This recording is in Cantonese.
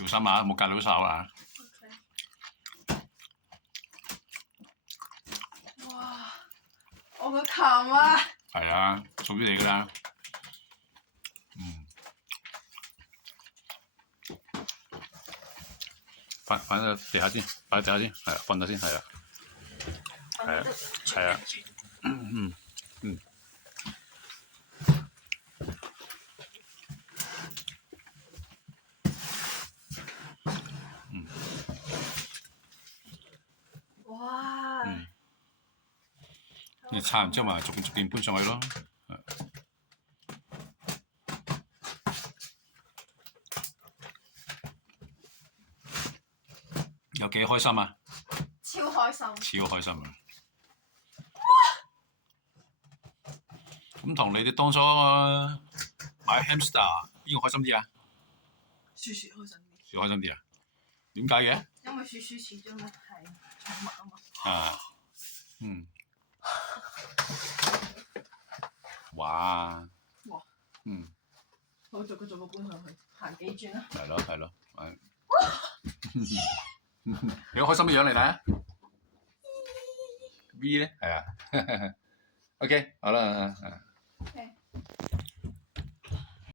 小心啊，冇隔到手啊！ 哇！我個琴啊！係啊，屬於你㗎啦。放喺地下先，擺喺地下先，係啊，瞓咗先，係啊，係啊，係啊，哇！你擦完之後咪逐件搬上去咯。有幾開心啊！超開心！超開心啊！咁同你哋當初買 hamster 邊個開心啲啊？雪雪開心啲。雪開心啲啊？點解嘅？因為雪雪始終係寵物啊嘛。啊，哇！哇！好，逐個搬上去，行幾轉啊？係咯，係咯，你個開心嘅樣嚟睇啊 ！V 咧，係啊，OK，好啦。